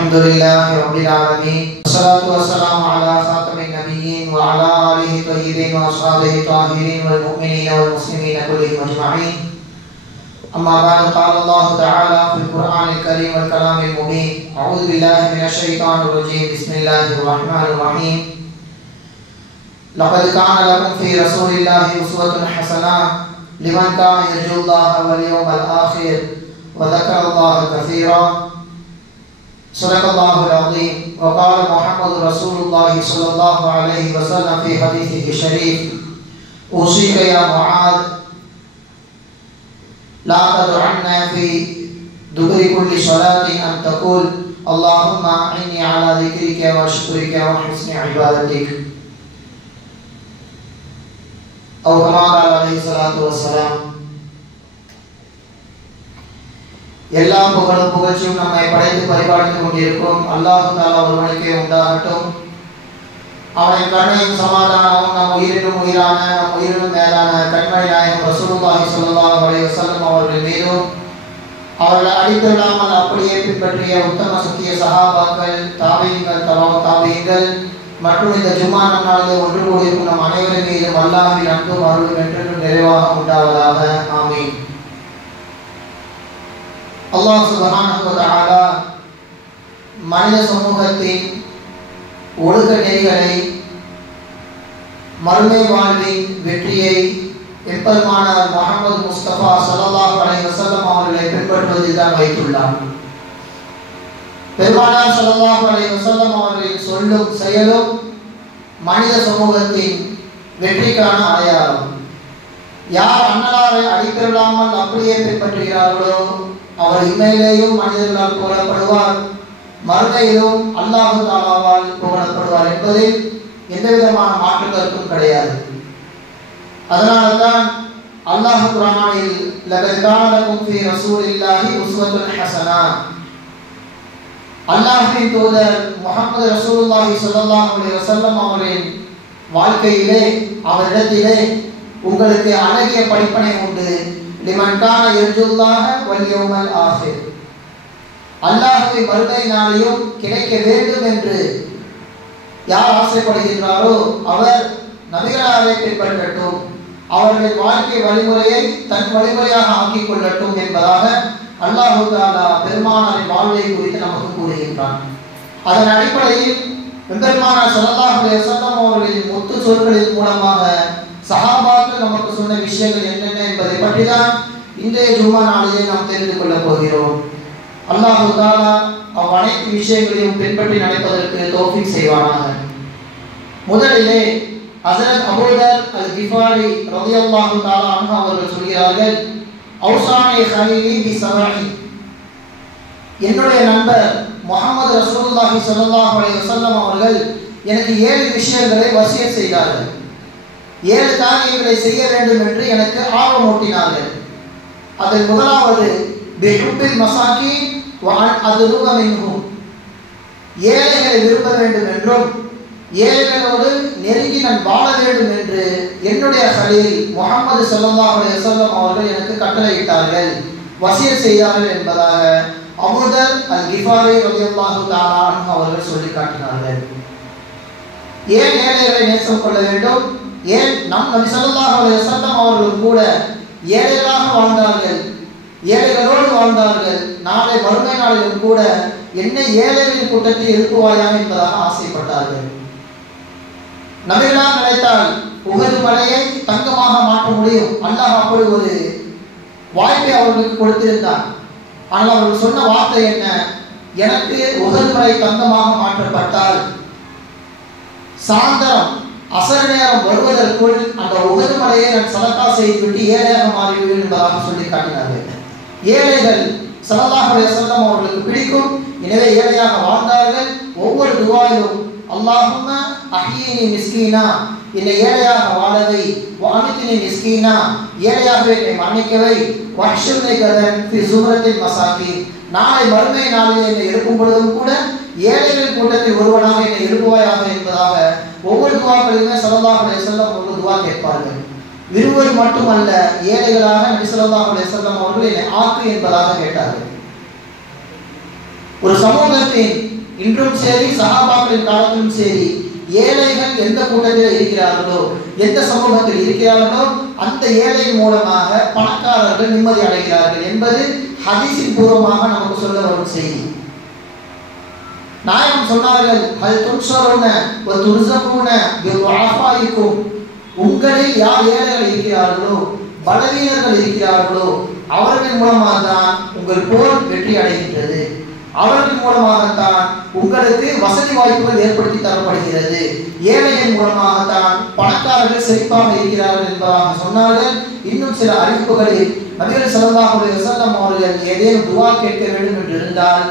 الحمد لله رب العالمين والصلاة والسلام على خاتم النبيين وعلى آله الطيبين وأصحابه الطاهرين والمؤمنين والمسلمين كلهم أجمعين. أما بعد، قال الله تعالى في القرآن الكريم والكلام المبين: أعوذ بالله من الشيطان الرجيم. بسم الله الرحمن الرحيم. لقد كان لكم في رسول الله أسوة حسنة لمن كان يرجو الله واليوم الآخر وذكر الله كثيرا. صدق الله العظيم. وقال محمد رسول الله صلى الله عليه وسلم في حديثه الشريف: أوصيك يا معاذ لا تدعن في دبر كل صلاة أن تقول اللهم أعني على ذكرك وشكرك وحسن عبادتك، أو كما قال عليه الصلاة والسلام. எல்லா புகழும் புகழ்ச்சியும் நம்மை படைத்து பரிபாலித்துக் கொண்டிருக்கும் அல்லாஹ் தஆலா ஒருவனுக்கே உண்டாகட்டும். அவனின் கருணையும் சமாதானமும் நம் உயிரினும் உயிரான, நம் உயிரினும் மேலான கண்மணி நாயகம் ரசூலுல்லாஹி ஸல்லல்லாஹு அலைஹி வஸல்லம் அவர்கள் மீதும், அவர்களை அடித்துவிடாமல் அப்படியே பின்பற்றிய உத்தம சத்திய சஹாபாக்கள், தாபீன்கள், தபா தாபீன்கள் மற்றும் இந்த ஜும்மா நாளிலே ஒன்று கூடியிருக்கும் நம் அனைவரின் மீதும் அல்லாஹ்வின் அன்பும் அருளும் என்றென்றும் நிறைவாக உண்டாவதாக. ஆமீன். அல்லாஹ் சுப்ஹானஹு வ தஆலா மனித சமூகத்தின் ஒழுக்க நெறிகளை, மறுமை வாழ்வின் வெற்றியை எப்பெருமானார் முஹம்மது முஸ்தபா ஸல்லல்லாஹு அலைஹி வஸல்லம் அவர்களை பின்பற்றுவதில் தான் வைத்துள்ளார். பெருமானார் ஸல்லல்லாஹு அலைஹி வஸல்லம் அவர்களின் சொல்லும் செயலும் மனித சமூகத்தின் வெற்றிக்கான அடையாளம். யார் அன்னலாரை அடிப்பில்லாமல் அப்படியே பின்பற்றுகிறார்களோ அவர் இம்மையிலேயும் மனிதர்களால் புகழப்படுவார், மறுமையிலும் அல்லாஹ் தஆலாவால் புகழப்படுவார் என்பதில் எந்த விதமான மாற்று கருத்தும் கிடையாது. அதனால்தான் அல்லாஹ் குர்ஆனில் லகத் கான லகும் ஃபீ ரசூலில்லாஹி உஸ்வத்துன் ஹஸனா, அல்லாஹ்வின் தூதர் முஹம்மது ரசூலுல்லாஹி ஸல்லல்லாஹு அலைஹி வஸல்லம் அவர்களின் வாழ்க்கையிலே, அவரிடத்திலே உங்களுக்கு அழகிய படிப்பனை உண்டு. லிமன் கான யர்ஜுல்லாஹ வல் யௌமல் ஆகிர், அல்லாஹ்வை மறுமை நாளையும் கிடைக்க வேண்டும் என்று யார் ஆசைப்படுகின்றாரோ அவர் நபிகளாரை பின்பற்றட்டும், அவர்களின் வாழ்க்கை வழிமுறையை தன் வழிமுறையாக ஆக்கிக் கொள்ளட்டும் என்பதாக அல்லாஹ் தஆலா பெருமானாரின் வாழ்வை குறித்து நமக்கு கூறுகின்றான். அதன் அடிப்படையில் பெருமானார் ஸல்லல்லாஹு அலைஹி வஸல்லம் அவர்களின் முத்து சொற்களின் மூலமாக சஹாபாக்கள் நமக்கு சொன்ன விஷயங்கள் என்னென்ன என்பதை பற்றி தான் இன்றைய ஜும்மா நாளிலே நாம் தெரிந்து கொள்ளப் போகிறோம். அல்லாஹ் தஆலா அனைத்து விஷயங்களையும் பின்பற்றி நடப்பதற்கு தௌஃபீக் செய்வானாக. முதலிலே ஹஸரத் அபூதர் அல் கிஃபாரி ரலியல்லாஹு தஆலா அன்ஹு அவர்கள் சொல்கிறார்கள்: அவுசானி ஹலீலி பி சபஇ, என்னுடைய நண்பர் முஹம்மது ரசூலுல்லாஹி ஸல்லல்லாஹு அலைஹி வஸல்லம் அவர்கள் எனக்கு 7 விஷயங்களை வசியத் செய்தார்கள். 7 காரியங்களை செய்ய வேண்டும் என்று எனக்கு ஆர்வமூட்டினார்கள். அதில் முதலாவது பிஹுப்பில் மசாகீன் வ அன் அதுலுக மின்ஹும், ஏழைகளை விரும்ப வேண்டும் என்றும் ஏழைகளோடு நெருங்கி நான் வாழ வேண்டும் என்று என்னுடைய ஹலீல் முஹம்மது ஸல்லல்லாஹு அலைஹி வஸல்லம் அவர்கள் எனக்கு கட்டளையிட்டார்கள், வசியத் செய்தார்கள் என்பதாக அபூதர் அல் கிஃபாரி ரலியல்லாஹு தஆலா அன்ஹு அவர்கள் சொல்லி காட்டினார்கள். ஏன் ஏழைகளை நேசம் கொள்ள வேண்டும்? ஏன் நம் நபி ஸல்லல்லாஹு அலைஹி வஸல்லம் அவர்களும் கூட ஏழைகளாக வாழ்ந்தார்கள், ஏழைகளோடு வாழ்ந்தார்கள். நாளை மறுமை நாளிலும் கூட என்னை ஏழைகளின் கூட்டத்தில் எழுப்புவாயாக என்பதாக ஆசைப்பட்டார்கள். நபிகளார் நினைத்தால் உஹது மலையை தங்கமாக மாற்ற முடியும். அல்லாஹ் அப்படி ஒரு வாய்ப்பை அவர்களுக்கு கொடுத்திருந்தான். ஆனால் அவர்கள் சொன்ன வார்த்தை என்ன? எனக்கு உஹது மலை தங்கமாக மாற்றப்பட்டால் சாயந்தரம் அசர் நேரம் வருவதற்குள் அந்த உஹது மலையை நான் சதகா செய்துவிட்டு ஏழையாக மாறிவிடுவேன் என்பதாக சொல்லி காட்டினார்கள். ஏழைகள் ஸல்லல்லாஹு அலைஹி வஸல்லம் அவர்களுக்கு பிடிக்கும், எனவே ஏழையாக வாழ்ந்தார்கள். ஒவ்வொரு துஆயிலும் அல்லாஹும்ம அஹ்யினி மிஸ்கீனா, என்னை ஏழையாக வாழவை, வஅமித்னி மிஸ்கீனா, ஏழையாகவே என்னை மன்னிக்கவை, வஹ்ஷுர்னி கதன் ஃபி ஸும்ரத்தில் மசாகீன், நாளை மறுமை நாளில் என்னை எழுப்பும் பொழுதும் கூட ஏழைகளின் கூட்டத்தில் ஒருவனாக என்னை எழுப்புவாயாக என்பதாக ஒவ்வொரு துஆக்களிலுமே ஸல்லல்லாஹு அலைஹி வஸல்லம் ஒரு துஆ கேட்பார்கள். விரும்புவது மட்டுமல்ல, ஏழைகளாக நபி ஸல்லல்லாஹு அலைஹி வஸல்லம் அவர்கள் என்னை ஆக்கு என்பதாக கேட்டார்கள். ஒரு சமூகத்தின் இன்றும் சரி சஹாபாக்களின் காலத்திலும் சரி ஏழைகள் எந்த கூட்டத்தில் இருக்கிறார்களோ, எந்த சமூகத்தில் இருக்கிறார்களோ அந்த ஏழை மூலமாக பணக்காரர்கள் நிம்மதி அடைகிறார்கள் என்பது ஹதீஸின் பூர்வமாக நமக்கு சொல்ல வரும் செய்தி. நாயகம் சொன்னார்கள், ஹல் துன்சருன வ துர்ஸகுன பிதுஆஃபாயிக்கும், உங்களில் யார் ஏழைகள் இருக்கிறார்களோ, பலவீனர்கள் இருக்கிறார்களோ அவர்கள் மூலமாக தான் உங்கள் போர் வெற்றி அடைகின்றது. அவர்கள் மூலமாகத்தான் உங்களுக்கு வசதி வாய்ப்புகள் ஏற்படுத்தி தரப்படுகிறது. ஏழையின் மூலமாகத்தான் பணக்காரர்கள் செழிப்பாக இருக்கிறார்கள் என்பதாக சொன்னார்கள். இன்னும் சில அறிவிப்புகளில் நபிகள் ஸல்லல்லாஹு அலைஹி வஸல்லம் அவர்கள் ஏதேனும் துஆ கேட்க வேண்டும் என்று இருந்தால்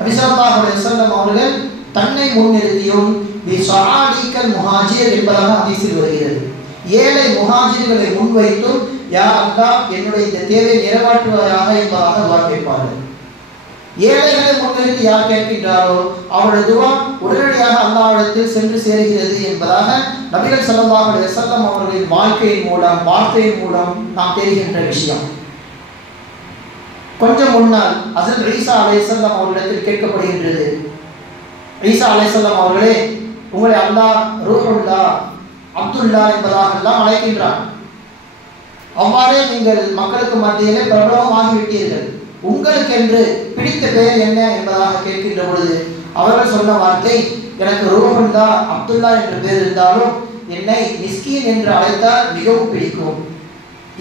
நபி ஸல்லல்லாஹு அலைஹி வஸல்லம் அவர்கள் தன்னை முன்னிறுத்தியும் பிஸஆலிகல் முஹாஜிர் என்பதாக ஹதீஸில் வருகிறது. ஏழை முஹாஜிர்களை முன்வைத்தும் யா அல்லாஹ் என்னுடைய இந்த தேவையை நிறைவேற்றுவாயாக என்பதாக துஆ கேட்பார்கள். ஏழைகளை முன்னிறுத்தி யார் கேட்கின்றாரோ அவருடைய துஆ உடனடியாக அல்லாஹ்விடத்தில் சென்று சேருகிறது என்பதாக நபிகள் ஸல்லல்லாஹு அலைஹி வஸல்லம் அவர்களின் வாழ்க்கையின் மூலம் வார்த்தையின் மூலம் நாம் தெரிகின்ற விஷயம். கொஞ்சம் முன்னால் ஹஸரத் ஈசா அலைஹிஸ்ஸலாம் அவர்களிடத்தில் கேட்கப்படுகின்றது, ஈசா அலைஹிஸ்ஸலாம் அவர்களே, உங்களை அல்லாஹ் ரூஹுல்லா அப்துல்லா என்பதாக எல்லாம் அழைக்கின்றார். அவ்வாறே நீங்கள் மக்களுக்கு மத்தியிலே பிரபலமாகிவிட்டீர்கள், உங்களுக்கு என்று பிடித்த பெயர் என்ன என்பதாக கேட்கின்ற பொழுது அவர்கள் சொன்ன வார்த்தை, எனக்கு ரூஹுல்லா அப்துல்லா என்ற பெயர் இருந்தாலும் என்னை மிஸ்கீன் என்று அழைத்தால் மிகவும் பிடிக்கும்.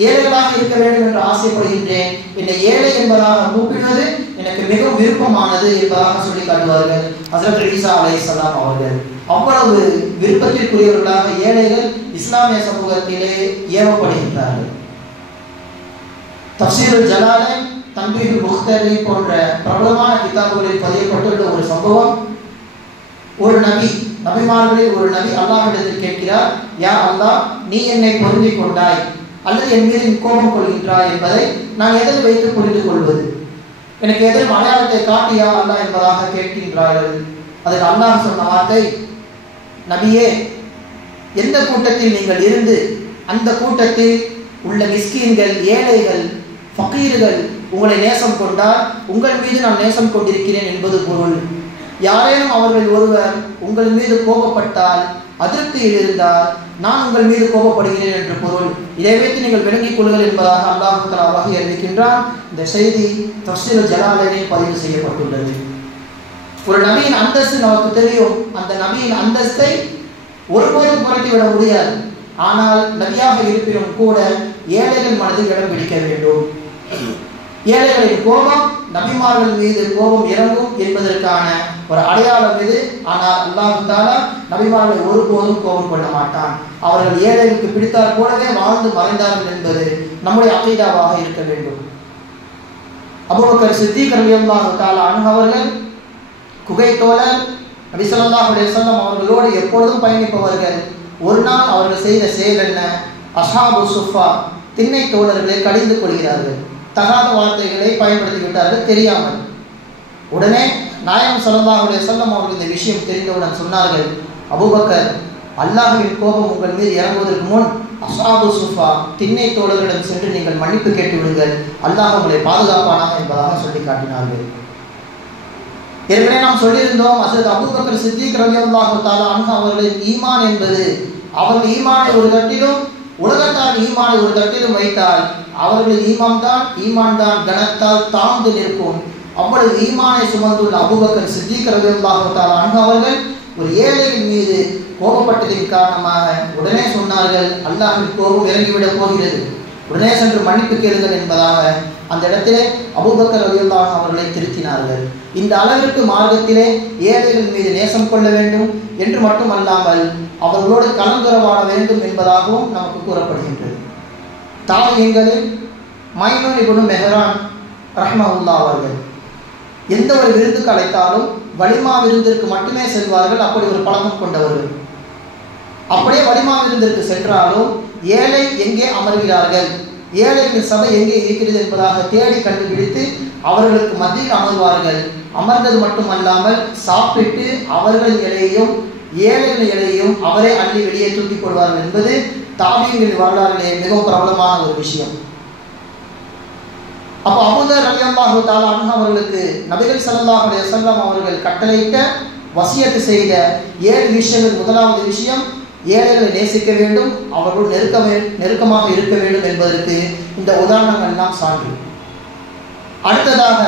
ஏழைகளாக இருக்க வேண்டும் என்று ஆசைப்படுகின்றேன், என்னை ஏழை என்பதாக கூப்பிடுவது எனக்கு மிகவும் விருப்பமானது என்பதாக சொல்லி காட்டுவார்கள் ஹஸரத் ஈசா அலைஹிஸ்ஸலாம் அவர்கள். அவ்வளவு விருப்பத்திற்குரியவர்களாக ஏழைகள் இஸ்லாமிய சமூகத்திலே ஏவப்படுகின்றார்கள். தஃப்சீருல் ஜலாலைன், தன்பீஹுல் முக்தரி போன்ற பிரபலமான கிதாபுகளில் பதியப்பட்டுள்ள ஒரு சம்பவம். ஒரு நபி, நபிமார்களில் ஒரு நபி அல்லாஹ்விடத்தில் கேட்கிறார், யா அல்லாஹ், நீ என்னை பொருந்திக் கொண்டாய் அல்லது என் மீது கோபம் கொள்கின்றாய் என்பதை நான் எதில் வைத்து புரிந்து கொள்வது? எனக்கு எதில் அடையாளத்தை காட்டியா அல்லாஹ் என்பதாக கேட்கின்றார்கள். அதுக்கு அல்லாஹ் சொன்ன வார்த்தை, நபியே, எந்த கூட்டத்தில் நீங்கள் இருந்து அந்த கூட்டத்தில் உள்ள மிஸ்கீன்கள், ஏழைகள், ஃபகீர்கள் உங்களை நேசம் கொண்டால் உங்கள் மீது நான் நேசம் கொண்டிருக்கிறேன் என்பது பொருள். யாரேனும் அவர்கள் ஒருவர் உங்கள் மீது கோபப்பட்டால், அதிருப்தியில் இருந்தால் நான் உங்கள் மீது கோபப்படுகிறேன் என்று பொருள். இதை வைத்து நீங்கள் விளங்கிக் கொள்ளுங்கள் என்பதாக அல்லாஹ் தஆலா வஹி அறிவிக்கின்றான். இந்த செய்தி தஃப்சீருல் ஜலாலைனில் பதிவு செய்யப்பட்டுள்ளது. ஒரு நபியின் அந்தஸ்து நமக்கு தெரியும். அந்த நபியின் அந்தஸ்தை ஒருபோதும் புரட்டிவிட முடியாது. ஆனால் நபியாக இருப்பினும் கூட ஏழைகள் மனதில் இடம் பிடிக்க வேண்டும். ஏழைகளின் கோபம் நபிமார்கள் மீது கோபம் இறங்கும் என்பதற்கான ஒரு அடையாளம் இது. ஆனால் அல்லாஹ் தஆலா நபிமார்களை ஒருபோதும் கோபம் கொள்ள மாட்டான். அவர்கள் ஏழைகளுக்கு பிடித்தால் போலவே வாழ்ந்து மறைந்தார்கள் என்பது நம்முடைய அகீதாவாக இருக்க வேண்டும். அபூபக்கர் சித்திக் ரலியல்லாஹு தஆலா அன்ஹு அவர்கள் குகை தோழர், நபி ஸல்லல்லாஹு அலைஹி வஸல்லம் அவர்களோடு எப்பொழுதும் பயணிப்பவர்கள். ஒரு நாள் அவர்கள் செய்த செயல் என்ன? அஸ்ஹாபு சுஃபா, திண்ணை தோழர்களை கடிந்து கொள்கிறார்கள். தகாத வார்த்தைகளை பயன்படுத்தி விட்டார்கள் தெரியாமல். உடனே நாயகம் ஸல்லல்லாஹு அலைஹி வஸல்லம் அவர்கள் இந்த விஷயம் தெரிந்தவுடன் சொன்னார்கள், அபூபக்கர், அல்லாஹ்வின் கோபம் உங்கள் மீது இறங்குவதற்கு முன் அஸ்ஹாபு சுஃபா, திண்ணை தோழர்களிடம் சென்று நீங்கள் மன்னிப்பு கேட்டு விடுங்கள், அல்லாஹ் உங்களை பாதுகாப்பானாக என்பதாக சொல்லி காட்டினார்கள். ஏற்கனவே நாம் சொல்லியிருந்தோம், ஹஸரத் அபூபக்கர் சித்திக் ரலியல்லாஹு தஆலா அன்ஹு அவர்களின் ஈமான் என்பது, அவர்கள் ஈமானை ஒரு தட்டிலும் உலகத்தால் ஈமானை ஒரு தட்டிலும் வைத்தால் அவர்களின் ஈமான் தான் கனத்தால் தாழ்ந்து நிற்கும். அவ்வளவு ஈமானை சுமந்துள்ள அபூபக்கர் சித்திக் ரலியல்லாஹு தஆலா அன்ஹு அவர்கள் ஒரு ஏழையின் மீது கோபப்பட்டதின் காரணமாக உடனே சொன்னார்கள், அல்லாஹ்வின் கோபம் இறங்கிவிடப் போகிறது, உடனே சென்று மன்னிப்பு கேளுங்கள் என்பதாக அந்த இடத்திலே அபூபக்கர் ரலியல்லாஹு அவர்களை திருத்தினார்கள். இந்த அளவிற்கு மார்க்கத்திலே ஏழைகள் மீது நேசம் கொள்ள வேண்டும் என்று மட்டுமல்லாமல் அவர்களோடு கலந்துரவாட வேண்டும் என்பதாகவும் நமக்கு கூறப்படுகின்றது. தாபியீன்களில் மைமூன் இப்னு மெஹ்ரான் ரஹ்மஹுல்லாஹ் அவர்கள் எந்த ஒரு விருந்துக்கு அழைத்தாலும் வலிமா விருந்திற்கு மட்டுமே செல்வார்கள். அப்படி ஒரு பழக்கம் கொண்டவர்கள். அப்படியே வலிமா விருந்திற்கு சென்றாலும் ஏழை எங்கே அமர்கிறார்கள், ஏழைகளின் சபை எங்கே இருக்கிறது என்பதாக தேடி கண்டுபிடித்து அவர்களுக்கு மத்தியில் அமர்வார்கள். அமர்ந்தது மட்டுமல்லாமல் சாப்பிட்டு அவர்களின் இலையையும் ஏழைகளின் இலையையும் அவரே அள்ளி வெளியே தூக்கி போடுவார்கள் என்பது தாபியீன்களின் வரலாறிலே மிகவும் பிரபலமான ஒரு விஷயம். அப்போ அபூதர் ரலியல்லாஹு தஆலா அன்ஹு அவர்களுக்கு நபிகள் ஸல்லல்லாஹு அலைஹி வஸல்லம் அவர்கள் கட்டளையிட்ட வசியத்து செய்த 7 விஷயங்கள். முதலாவது விஷயம், ஏழைகளை நேசிக்க வேண்டும், அவர்கள் நெருக்கமாக இருக்க வேண்டும் என்பதற்கு இந்த உதாரணங்கள் எல்லாம் சான்று. அடுத்ததாக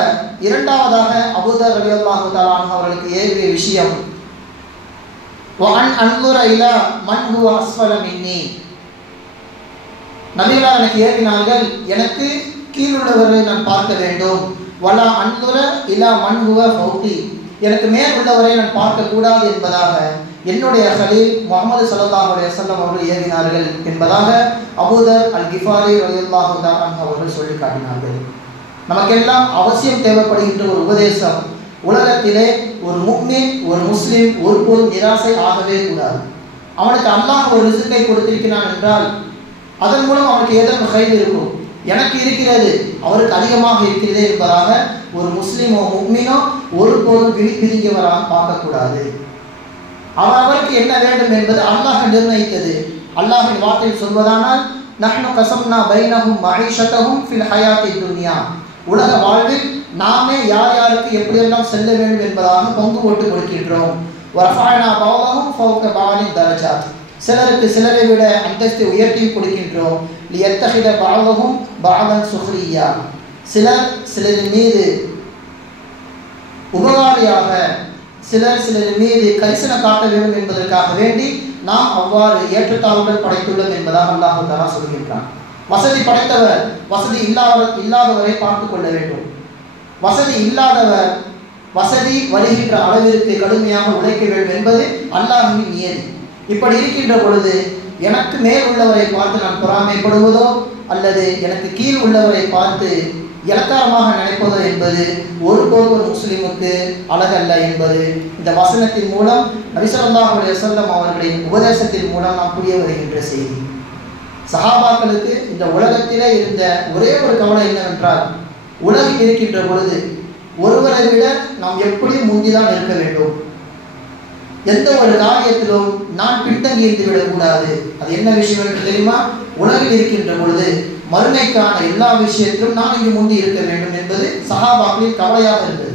இரண்டாவதாக அபூதர் ரலியல்லாஹு தஆலா அன்ஹு அவர்களுக்கு ஏவிய விஷயம், வஅன் அன்துர இலா மன் ஹுவ அஸ்ஃபல மின்னி. நபிகளார் எனக்கு ஏவினார்கள், எனக்கு கீழுள்ளவரை நான் பார்க்க வேண்டும். வலா அன்துர இலா மன் ஹுவ ஃபௌகி, எனக்கு மேல் உள்ளவரை நான் பார்க்க கூடாது என்பதாக என்னுடைய கலீல் முஹம்மது ஸல்லல்லாஹு அலைஹி வஸல்லம் அவர்கள் ஏவினார்கள் என்பதாக அபூதர் அல் கிஃபாரி ரலியல்லாஹு தஆலா அன்ஹு அவர்கள் சொல்லி காட்டினார்கள். நமக்கெல்லாம் அவசியம் தேவைப்படுகின்ற ஒரு உபதேசம், உலகத்திலே ஒரு முஃமின் ஒரு முஸ்லிம் ஒருபோதும் நிராசை ஆகவே கூடாது. அவனுக்கு அல்லாஹ் ஒரு ரிஸ்கை கொடுத்திருக்கிறான் என்றால் அதன் மூலம் அவனுக்கு ஏதேனும் கைது இருக்கும், எனக்கு இருக்கிறது அவருக்கு அதிகமாக இருக்கிறதே என்பதாக ஒரு முஸ்லிமோ முஃமினோ ஒருபோதும் விழிப்பிரிஞ்சவராக பார்க்கக்கூடாது. அவருக்கு என்ன வேண்டும் என்பது அல்லாஹ் நிர்ணயித்தது. அல்லாஹ்வின் வார்த்தையில் சொல்வதானால், நஹ்னு கஸம்னா பைனஹும் மஈஷத்தஹும் ஃபில் ஹயாத்தி துன்யா, உலக வாழ்வில் நாமே யார் யாருக்கு எப்படியெல்லாம் செல்ல வேண்டும் என்பதாக பங்கு போட்டு கொடுக்கின்றோம். வரஃபஅனா பஅதஹும் ஃபௌக பஅதின் தரஜாத், சிலருக்கு சிலரை விட அந்தஸ்தை உயர்த்தி கொடுக்கின்றோம். லியத்தஹித பஅதஹும் பஅதன் சுஹ்ரியா, சிலரின் மீது உபகாரியாக சிலரின் மீது கரிசனை காட்ட வேண்டும் என்பதற்காக வேண்டி நாம் அவ்வாறு ஏற்றத்தாழ்வுகள் படைத்துள்ளோம் என்பதாக அல்லாஹ் தஆலா சொல்கின்றான். வசதி படைத்தவர் வசதி இல்லாதவரை பார்த்து கொள்ள வேண்டும். வசதி இல்லாதவர் வசதி வருகின்ற அளவிற்கு கடுமையாக உழைக்க வேண்டும் என்பது அல்லாஹ்வின் நியதி. இப்படி இருக்கின்ற பொழுது எனக்கு மேல் உள்ளவரை பார்த்து நான் பொறாமைப்படுவதோ அல்லது எனக்கு கீழ் உள்ளவரை பார்த்து இலக்காரமாக நினைப்பதோ என்பது ஒருபோது ஒரு முஸ்லிமுக்கு அழகல்ல என்பது இந்த வசனத்தின் மூலம் நபி ஸல்லல்லாஹு அலைஹி வஸல்லம் அவர்களின் உபதேசத்தின் மூலம் நாம் புரிய வருகின்ற செய்தி. சஹாபாக்களுக்கு இந்த உலகத்திலே இருந்த ஒரே ஒரு கவலை என்னவென்றால், உலகில் இருக்கின்ற பொழுது ஒருவரை விட நாம் எப்படியும் முந்திதான் இருக்க வேண்டும், எந்த ஒரு காரியத்திலும் நான் பின்தங்கி இருந்து விடக்கூடாது. அது என்ன விஷயம் என்று தெரியுமா? உலகில் இருக்கின்ற பொழுது மறுமைக்கான எல்லா விஷயத்திலும் நான் இங்கு முந்தி இருக்க வேண்டும் என்பது சஹாபாக்களின் கவலையாக இருந்தது.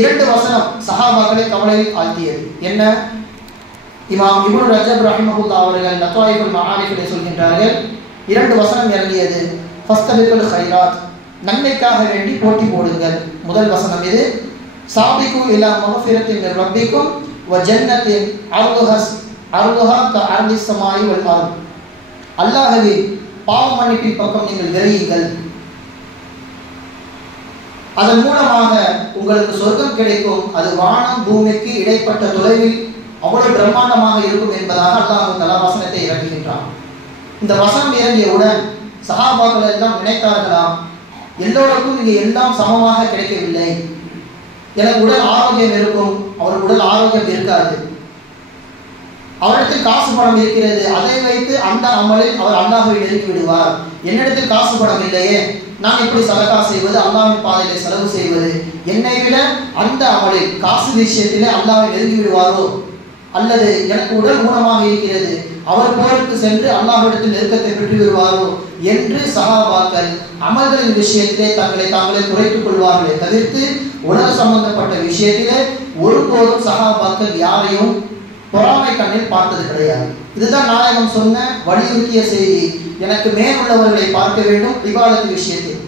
2 வசனம் சஹாபாக்களை கவலையில் ஆழ்த்தியது. என்ன? இமாம் இப்னு ரஜப் ரஹிமஹுல்லாஹ் அவர்கள் லத்வாயிஃபுல் மஆரிஃபிலே சொல்கின்றார்கள், 2 வசனம் இறங்கியது. ஃபஸ்தபிகுல் கைராத், நன்மைக்காக வேண்டி போட்டி போடுங்கள். முதல் வசனம் இது. சாபிகு இலா மக்ஃபிரத்தின் மின் ரப்பிக்கும் வ ஜன்னத்தின் அர்துஹா கஅர்திஸ் ஸமாஇ வல் அர்த், அல்லாஹ்வின் பாவ மன்னிப்பின் பக்கம் நீங்கள் விரையுங்கள், அதன் மூலமாக உங்களுக்கு சொர்க்கம் கிடைக்கும், அது வானம் பூமிக்கு இடைப்பட்ட தொலைவில் அவ்வளவு பிரம்மாண்டமாக இருக்கும் என்பதாக அல்லாஹ் தஆலா வசனத்தை இறக்குகின்றான். இந்த வசனம் இறங்கியவுடன் சஹாபாக்கள் எல்லாம் நினைத்தார்களாம், எல்லோருக்கும் இங்கே எல்லாம் சமமாக கிடைக்கவில்லை, எனக்கு உடல் ஆரோக்கியம் இருக்கும், அவருக்கு உடல் ஆரோக்கியம் இருக்காது, அவரிடத்தில் காசு பணம் இருக்கிறது, அதை வைத்து அந்த அமலில் அவர் அல்லாஹ்வை நெருங்கி விடுவார், என்னிடத்தில் காசு பணம் இல்லையே, நான் எப்படி சதகா செய்வது, அல்லாஹ்வின் பாதையிலே செலவு செய்வது, என்னை விட அந்த அமலில் காசு விஷயத்திலே அல்லாஹ்வை நெருங்கி விடுவாரோ, அல்லது எனக்கு உடல் ஊனமாக இருக்கிறது, அவர் போருக்கு சென்று அல்லாஹ்விடத்தில் நெருக்கத்தை பெற்று விடுவாரோ என்று சஹாபாக்கள் அமல்களின் விஷயத்திலே தாங்களே குறைத்துக் கொள்வார்களே தவிர்த்து உலக சம்பந்தப்பட்ட விஷயத்திலே ஒருபோதும் சஹாபாக்கள் யாரையும் பொறாமை கண்ணில் பார்த்தது கிடையாது. இதுதான் நாயகம் சொன்ன வலியுறுத்திய செய்தி. எனக்கு மேல் உள்ளவர்களை பார்க்க வேண்டும் இபாதத் விஷயத்தில்,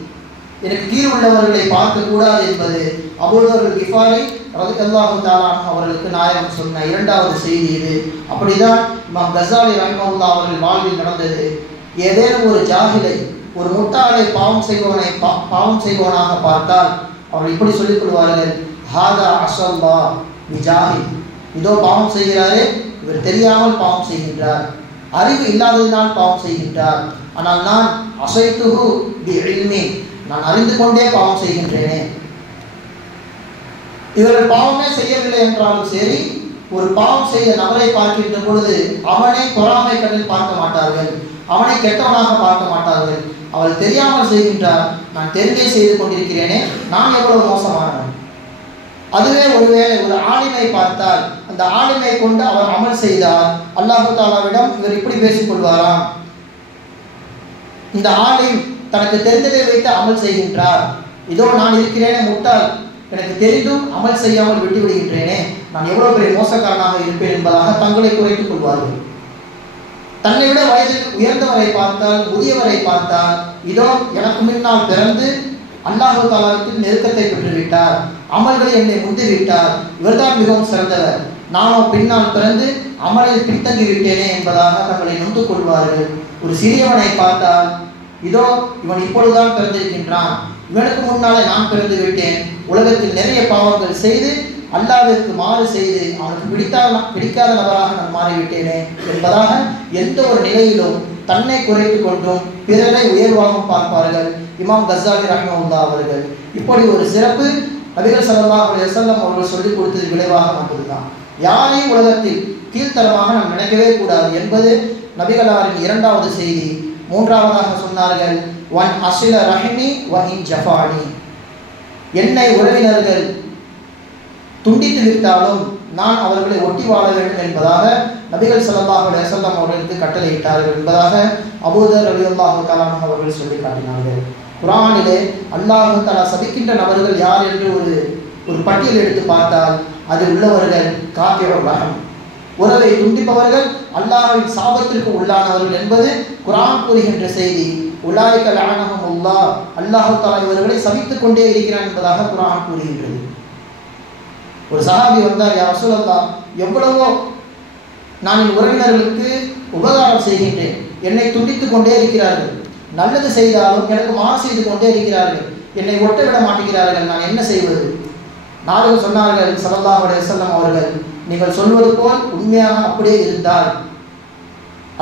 எனக்கு கீழ் உள்ளவர்களை பார்க்க கூடாது என்பது அபூதர் கிஃபாரி ரலியல்லாஹு தஆலா அவர்களுக்கு நாயகம் சொன்ன 2வது செய்தி இது. அப்படிதான் இமாம் கஸாலி ரஹிமஹுல்லாஹ் அவர்கள் வாழ்வில் நடந்தது. ஏதேனும் ஒரு ஜாஹிலை, ஒரு முட்டாளை பாவம் செய்பவனாக பார்த்தால் அவர்கள் இப்படி சொல்லிக் கொள்வார்கள், ஹாதா அஸல்லா பிஜாஹில், இதோ பாவம் செய்கிறாரே, இவர் தெரியாமல் பாவம் செய்கின்றார், அறிவு இல்லாததினால் பாவம் செய்கின்றார், ஆனால் நான் அஸைத்துஹு பிஇல்மி, நான் அறிந்து கொண்டே பாவம் செய்கின்றேனே. இவர்கள் பாவமே செய்யவில்லை என்றாலும் சரி, ஒரு பாவம் செய்த நபரை பார்க்கின்ற பொழுது அவனை பொறாமை கண்ணில் பார்க்க மாட்டார்கள், அவனை கெட்டவனாக பார்க்க மாட்டார்கள். அவள் தெரியாமல் செய்கின்றார், நான் தெரிந்தே செய்து கொண்டிருக்கிறேனே, நான் எவ்வளவு மோசமானவன். அதுவே ஒருவேளை ஒரு ஆலிமை பார்த்தால் அந்த ஆலிமை கொண்டு அவர் அமல் செய்தார், அல்லாஹ் தஆலாவிடம் இவர் இப்படி பேசிக் கொள்வாராம், இந்த ஆலிம் தனக்கு தெரிந்ததை வைத்து அமல் செய்கின்றார். இதோ நான் இருக்கிறேனே முட்டாள், எனக்கு தெரிந்தும் அமல் செய்யாமல் விட்டு விடுகின்றேனே, நான் எவ்வளவு பெரிய மோசக்காரனாக இருப்பேன் என்பதாக தங்களை குறைத்துக் கொள்வார்கள். தன்னை விட வயதில் உயர்ந்தவரை பார்த்தால், முதியவரை பார்த்தால், இதோ எனக்கு முன்னால் பிறந்து அல்லாஹ் தஆலாவுக்கு நெருக்கத்தை பெற்றுவிட்டார், அமல்களை என்னை முந்திவிட்டார், இவர்தான் மிகவும் சிறந்தவர், நானோ பின்னால் பிறந்து அமலில் பின்தங்கிவிட்டேனே என்பதாக தங்களை நொந்து கொள்வார்கள். ஒரு சிறியவனை பார்த்தால், இதோ இவன் இப்பொழுதுதான் பிறந்திருக்கின்றான், இவனுக்கு முன்னாலே நான் பிறந்து விட்டேன், உலகத்தில் நிறைய பாவங்கள் செய்து அல்லாஹ்விற்கு மாறு செய்து அவனுக்கு பிடிக்காத நபராக நான் மாறிவிட்டேனே என்பதாக எந்த ஒரு நிலையிலும் தன்னை குறைத்து கொண்டும் பிறரை உயர்வாகவும் பார்ப்பார்கள். இமாம் கஸ்ஸாலி ரஹ்மத்துல்லாஹி அவர்கள் இப்படி ஒரு சிறப்பு நபிகள் ஸல்லல்லாஹு அலைஹி வஸல்லம் அவர்கள் சொல்லிக் கொடுத்தது விளைவாக வந்ததுதான். யாரையும் உலகத்தில் கீழ்த்தரமாக நாம் நினைக்கவே கூடாது என்பது நபிகளாரின் இரண்டாவது செய்தி. மூன்றாவதாக சொன்னார்கள், ஒன் அசில ரஹிமி வஹின் ஜஃபானி, என்னை உறவினர்கள் துண்டித்து விட்டாலும் நான் அவர்களை ஒட்டி வாழ வேண்டும் என்பதாக நபிகள் ஸல்லல்லாஹு அலைஹி வஸல்லம் அவர்களுக்கு கட்டளையிட்டார்கள் என்பதாக அபூதர் ரலியல்லாஹு தஆலா அவர்கள் சொல்லி காட்டினார்கள். குர்ஆனிலே அல்லாஹ் தஆலா சபிக்கின்ற நபர்கள் யார் என்று ஒரு பட்டியல் எடுத்து பார்த்தால் அதில் உள்ளவர்கள் காஃபிர் ரஹம், உறவை துண்டிப்பவர்கள், அல்லாஹ்வின் சாபத்திற்கு உள்ளானவர்கள் என்பது குர்ஆன் கூறுகின்ற செய்தி. உலாயிக லஅனஹுமுல்லாஹ், அல்லாஹ் தஆலா இவர்களை சபித்துக் கொண்டே இருக்கிறான் என்பதாக குர்ஆன் கூறுகின்றது. ஒரு சஹாபி வந்தார், யா ரசூலல்லாஹ், எவ்வளவோ நான் என் உறவினர்களுக்கு உபகாரம் செய்கின்றேன், என்னை துண்டித்துக் கொண்டே இருக்கிறார்கள், நல்லது செய்தாலும் எனக்கு மாறு செய்து கொண்டே இருக்கிறார்கள், என்னை ஒட்ட விட மாட்டேங்கிறார்கள், நான் என்ன செய்வது? நாங்கள் சொன்னார்கள் ஸல்லல்லாஹு அலைஹி வஸல்லம் அவர்கள், நீங்கள் சொல்வது போல் உண்மையாக அப்படியே இருந்தால்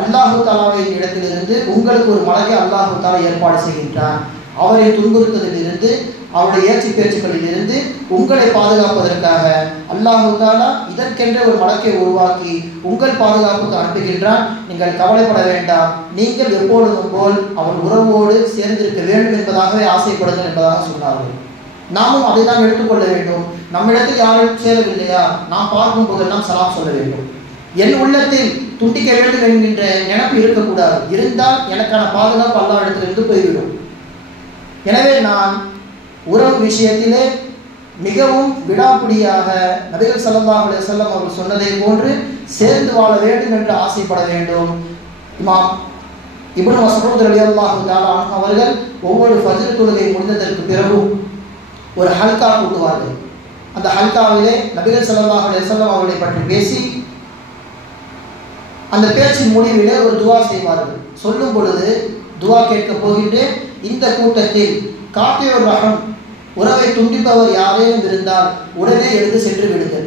அல்லாஹு தஆலாவின் இடத்திலிருந்து உங்களுக்கு ஒரு மலக்கை அல்லாஹு தஆலா ஏற்பாடு செய்கின்றான். அவரை துன்புறுத்ததிலிருந்து, அவருடைய ஏச்சு பேச்சுக்களில் இருந்து உங்களை பாதுகாப்பதற்காக அல்லாஹு தஆலா இதற்கென்ற ஒரு மலக்கை உருவாக்கி உங்கள் பாதுகாப்புக்கு அனுப்புகின்றான். நீங்கள் கவலைப்பட வேண்டாம், நீங்கள் எப்பொழுதும் போல் அவர் உறவோடு சேர்ந்திருக்க வேண்டும் என்பதாகவே ஆசைப்படுங்கள் என்பதாக சொன்னார்கள். நாமும் அதை தான் எடுத்துக்கொள்ள வேண்டும். நம்மிடத்தில் யாரும் சேரவில்லையா, நாம் பார்க்கும் போதெல்லாம் சலாம் சொல்ல வேண்டும். என் உள்ளத்தில் துண்டிக்க வேண்டும் என்கின்ற நினைப்பு இருக்கக்கூடாது. இருந்தால் எனக்கான பாதுகாப்பு அல்லாஹ்விடத்திலிருந்து போய்விடும். எனவே நான் உறவு விஷயத்திலே மிகவும் விடாப்பிடியாக நபிகள் ஸல்லல்லாஹு அலைஹி வஸல்லம் அவர்கள் சொன்னதை போன்று சேர்ந்து வாழ வேண்டும் என்று ஆசைப்பட வேண்டும். இமாம் இப்னு மஸ்ஊத் ரலியல்லாஹு தஆலா அன்ஹு அவர்கள் ஒவ்வொரு ஃபஜ்ர் தொழுகை முடிந்ததற்கு பிறகு ஒரு ஹல்கா கூட்டுவார்கள். அந்த ஹல்காவிலே நபிகள் ஸல்லல்லாஹு அலைஹி வஸல்லம் அவர்களை பற்றி பேசி அந்த பேச்சின் முடிவிலே ஒரு துவா செய்வார்கள். சொல்லும் பொழுது துவா கேட்க போகின்றேன், இந்த கூட்டத்தில் காஃபிர் ரஹம், உறவை துண்டிப்பவர் யாரேனும் இருந்தால் உடனே எழுந்து சென்று விடுங்கள்.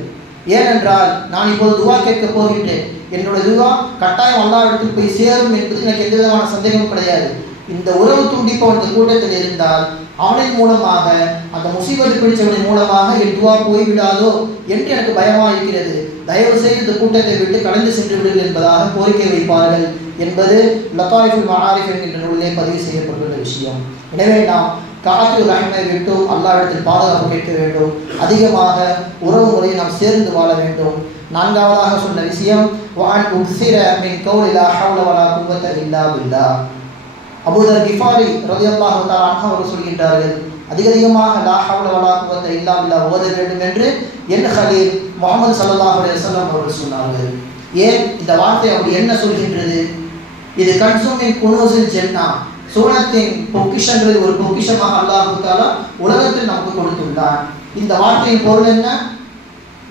ஏனென்றால் நான் இப்போது துவா கேட்க போகின்றேன், என்னுடைய துவா கட்டாயம் அல்லாஹ்விடத்தில் போய் சேரும் என்பது எனக்கு எந்த விதமான சந்தேகமும் கிடையாது. இந்த உறவு துண்டிப்பவன் இந்த கூட்டத்தில் இருந்தால் அவனின் மூலமாக, அந்த முசீபத்து பிடிச்சவனின் மூலமாக என் துவா போய்விடாதோ என்று எனக்கு பயமாக இருக்கிறது. தயவு செய்து இந்த கூட்டத்தை விட்டு கடந்து சென்று விடுங்கள் என்பதாக கோரிக்கை வைப்பார்கள் என்பது லதாயிஃபுல் மஆரிஃப் என்கின்ற நூலிலே பதிவு செய்யப்பட்டுள்ள விஷயம். எனவே நாம் காஃபிர் ரஹமை விட்டு அல்லாஹ்விடத்தில் பாதுகாப்பு கேட்க வேண்டும். அதிகமாக உறவு முறையை நாம் சேர்ந்து வாழ வேண்டும். நான்காவதாக சொன்ன விஷயம், வஅன் உக்ஸிர மின் கௌலி லா ஹவ்ல வலா குவத இல்லா பில்லாஹ். அபூதர் கிஃபாரி ரலியல்லாஹு தஆலா அன்ஹு அவர்கள் சொல்கின்றார்கள், அதிகமாக லா ஹவ்ல வலா குவத இல்லா பில்லாஹ் ஓத வேண்டும் என்று என் ஹலீல் முஹம்மது ஸல்லல்லாஹு அலைஹி வஸல்லம் அவர்கள் சொன்னார்கள். ஏன் இந்த வார்த்தை அப்படி என்ன சொல்கின்றது? இது கன்சூமின் குனூஸில் ஜன்னா, சூனத்தின் பொக்கிஷங்களில் ஒரு பொக்கிஷமாக அல்லாஹ் தஆலா உலகத்தில் நமக்கு கொடுத்துள்ளான். இந்த வார்த்தையின் பொருள் என்ன?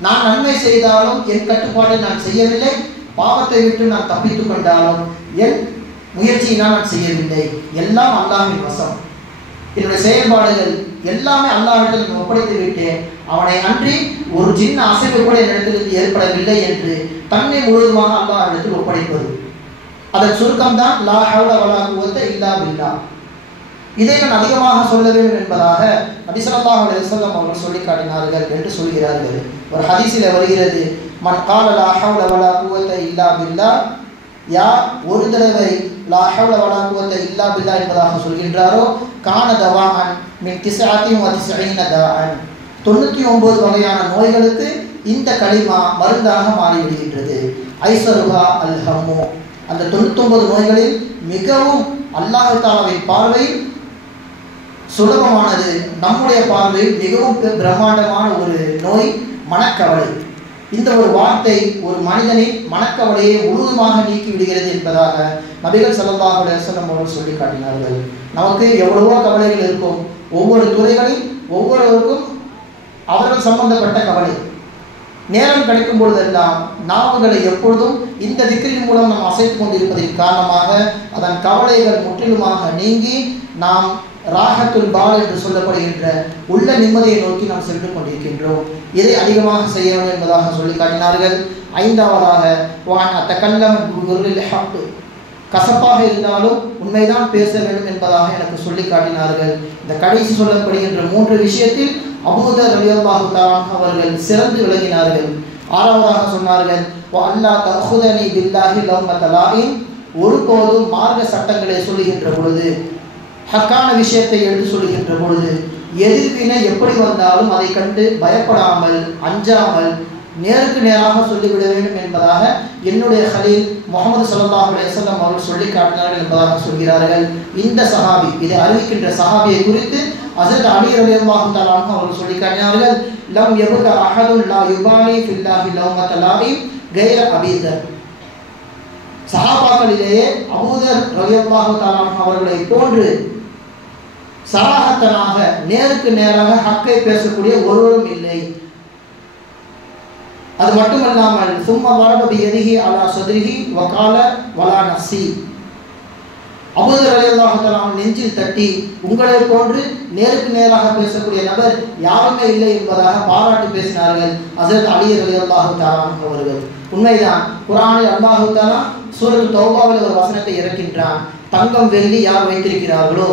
நான் நன்மை செய்தாலும் என் கட்டுப்பாட்டை நான் செய்யவில்லை, பாவத்தை விட்டு நான் தப்பித்துக் கொண்டாலும் என் முயற்சியினால் நான் செய்யவில்லை, எல்லாம் அல்லாஹ்வின் வசம். என்னுடைய செயல்பாடுகள் எல்லாமே அல்லாஹ்விடத்தில் ஒப்படைத்து விட்டேன், அவனை அன்றி ஒரு சின்ன அசைவு கூட என்னிடத்திலிருந்து ஏற்படவில்லை என்று தன்னை முழுவதுமாக அல்லாஹ்விடத்தில் ஒப்படைப்பது. அதன் சுருக்கம் தான் லா ஹவ்ல வலா குவத இல்லா பில்லாஹ். இதை நான் அதிகமாக சொல்ல வேண்டும் என்பதாக நபி ஸல்லல்லாஹு அலைஹி வஸல்லம் அவர்கள் சொல்லி காட்டினார்கள் என்று சொல்கிறார்கள். ஒரு ஹதீஸில் வருகிறது, மன் கால லா ஹவ்ல வலா குவத இல்லா பில்லாஹ், யார் ஒரு தடவை லா ஹவ்ல வலா குவத இல்லா பில்லாஹ் என்பதாக சொல்கின்றாரோ, கான தவாஅன் மின் 99 தாஅன், 99 வகையான நோய்களுக்கு இந்த கலிமா மருந்தாக மாறிவிடுகின்றது. ஐஸருஹா அல் ஹம்மு, அந்த 99 நோய்களில் மிகவும் அல்லாஹ் தஆலாவின் பார்வையில் சுலபமானது, நம்முடைய பார்வையில் மிகவும் பிரம்மாண்டமான ஒரு நோய் மனக்கவலை. இந்த ஒரு வார்த்தை ஒரு மனிதனின் மனக்கவலையை முழுவதுமாக நீக்கி விடுகிறது என்பதாக நபிகள் ஸல்லல்லாஹு அலைஹி வஸல்லம் அவர்கள் சொல்லி காட்டினார்கள். நமக்கு எவ்வளவோ கவலைகள் இருக்கும், ஒவ்வொரு துறைகளில் ஒவ்வொருவருக்கும் அவர்கள் சம்பந்தப்பட்ட கவலை. நேரம் கிடைக்கும் பொழுதெல்லாம் நாவுகளை எப்பொழுதும் இந்த திக்ரின் மூலம் நாம் அசைத்து கொண்டிருப்பதன் காரணமாக அதன் கவலைகள் முற்றிலுமாக நீங்கி நாம் ராஹத்துல் பால் என்று சொல்லப்படுகின்ற உள்ள நிம்மதியை நோக்கி நாம் சென்று கொண்டிருக்கின்றோம். இதை அதிகமாக செய்ய வேண்டும் என்பதாக சொல்லி காட்டினார்கள். ஐந்தாவதாக கசப்பாக இருந்தாலும் உண்மைதான் பேச வேண்டும் என்பதாக எனக்கு சொல்லி காட்டினார்கள். இந்த கடைசி சொல்லப்படுகின்ற 3 விஷயத்தில் அபூதர் ரலியல்லாஹு தஆலா அவர்கள் சிறந்து விளங்கினார்கள். ஆறாவதாக சொன்னார்கள், ஒருபோதும் மார்க்க சட்டங்களை சொல்லுகின்ற பொழுது, ஹக்கான விஷயத்தை எடுத்து சொல்லுகின்ற பொழுது எதிர்வினை எப்படி வந்தாலும் அதை கண்டு பயப்படாமல் அஞ்சாமல் நேருக்கு நேராக சொல்லிவிட வேண்டும் என்பதாக என்னுடைய ஹலீல் முஹம்மது ஸல்லல்லாஹு அலைஹி வஸல்லம் அவர்கள் சொல்லி காட்டினார்கள் என்பதாக சொல்கிறார்கள். இந்த சஹாபி, இதை அறிவிக்கின்ற சஹாபியை குறித்து ஹஸரத் அலி ரலியல்லாஹு தஆலா அன்ஹு அவர்கள் சொல்லி காட்டினார்கள், லம் யபக அஹதுன் லா யுபாலி ஃபில்லாஹி லௌமத லாஹிம் கைர அபீதர். சஹாபாக்களிலேயே அபூதர் ரலியல்லாஹு தஆலா அன்ஹு அவர்களை போன்று சராஹத்தனாக நேருக்கு நேராக ஹக்கை பேசக்கூடிய ஒருவரும் இல்லை. அது மட்டுமல்லாமல் சும்மா வரபதி எதிகி அலா சதுரிஹி வகால வலா நஃப்ஸி, அபூதர் ரலியல்லாஹு தஆலா நெஞ்சில் தட்டி உங்களை போன்று நேருக்கு நேராக பேசக்கூடிய நபர் யாருமே இல்லை என்பதாக பாராட்டி பேசினார்கள் ஹஸரத் அலி ரலியல்லாஹு தஆலா அவர்கள். உண்மைதான், குர்ஆனில் அல்லாஹ் தஆலா சூரத்து தௌபாவில் ஒரு வசனத்தை இறக்கின்றான், தங்கம் வெள்ளி யார் வைத்திருக்கிறார்களோ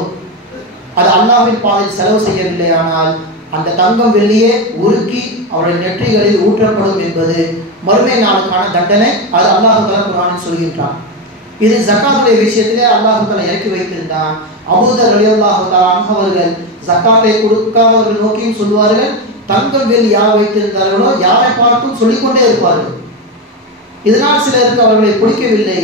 அது அல்லாஹ்வின் பாதையில் செலவு செய்யவில்லையானால் அந்த தங்கம் வெள்ளியே உருக்கி அவருடைய நெற்றிகளில் ஊற்றப்படும் என்பது மறுமை நாளுக்கான தண்டனை. அது அல்லாஹ் தஆலா குர்ஆனில் சொல்கின்றான். இது ஜக்காத்துடைய விஷயத்திலே அல்லாஹ் தஆலா இறக்கி வைத்திருந்தான். அபூதர் ரலியல்லாஹு தஆலா அவர்கள் ஜக்காத்தை கொடுக்காதவர்கள் நோக்கியும் சொல்வார்கள், தங்கம் வெள்ளி யார் வைத்திருந்தார்களோ யாரை பார்த்தும் சொல்லிக்கொண்டே இருப்பார்கள். இதனால் சிலருக்கு அவர்களை பிடிக்கவில்லை,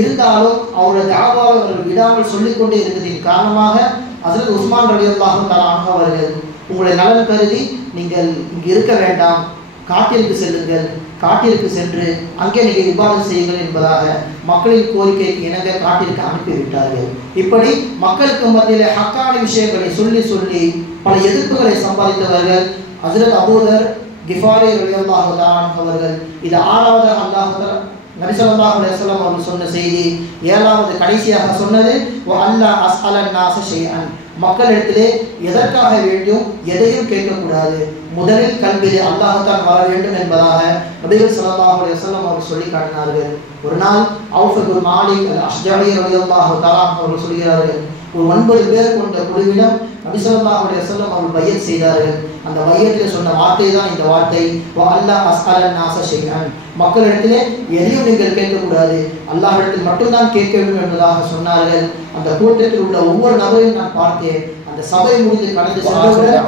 இருந்தாலும் அவருடைய தாவாவை அவர்கள் விடாமல் சொல்லிக்கொண்டே இருந்ததின் காரணமாக ஹஸரத் உஸ்மான் ரலியல்லாஹு தஆலா அவர்கள் உங்களை நலன் கருதி நீங்கள் இங்கு இருக்க வேண்டாம், காட்டிற்கு செல்லுங்கள், காட்டிற்கு சென்று அங்கே நீங்கள் இபாதத் செய்யுங்கள் என்பதாக மக்களின் கோரிக்கைக்கு இணங்க காட்டிற்கு அனுப்பிவிட்டார்கள். இப்படி மக்களுக்கு மத்தியிலே ஹக்கான விஷயங்களை சொல்லி சொல்லி பல எதிர்ப்புகளை சம்பாதித்தவர்கள் ஹஸரத் அபூதர் கிஃபாரி ரலியல்லாஹு தஆலா அவர்கள். இது 6வது அல்லாஹ் நபி ஸல்லல்லாஹு அலைஹி வஸல்லம் அவர்கள் சொன்ன செய்தி. 7வது கடைசியாக சொன்னது வஅல்லா அஸ்அலன் நாஸ ஷைஅன், மக்களிடத்திலே எதற்காக வேண்டும் எதையும் கேட்கக்கூடாது, முதலில் கல்வியிலே அல்லாஹ் தான் வர வேண்டும் என்பதாக நபிகள் ஸல்லல்லாஹு அலைஹி வஸல்லம் அவர்கள் சொல்லி காட்டினார்கள். ஒரு நாள் அவுஃப் இப்னு மாலிக் அல் அஷ்ஜஅரி ரலியல்லாஹு தஆலா அவர்கள் சொல்கிறார்கள், ஒரு 9 பேர் கொண்ட குழுவிடம் நபி ஸல்லல்லாஹு அலைஹி வஸல்லம் அவர்கள் பையத் செய்தார்கள். அந்த பையத்தில் சொன்ன வார்த்தை தான் இந்த வார்த்தை, வஅல்லா அஸ்அலன் நாஸ ஷைஅன், மக்களிடத்திலே எதையும் நீங்கள் கேட்கக்கூடாது, அல்லாஹ்விடத்தில் மட்டும்தான் கேட்க வேண்டும் என்பதாக சொன்னார்கள். அந்த கூட்டத்தில் உள்ள ஒவ்வொரு நபரையும் நான் பார்த்தேன். அந்த சபை முடிந்து கடந்து சென்றவுடன்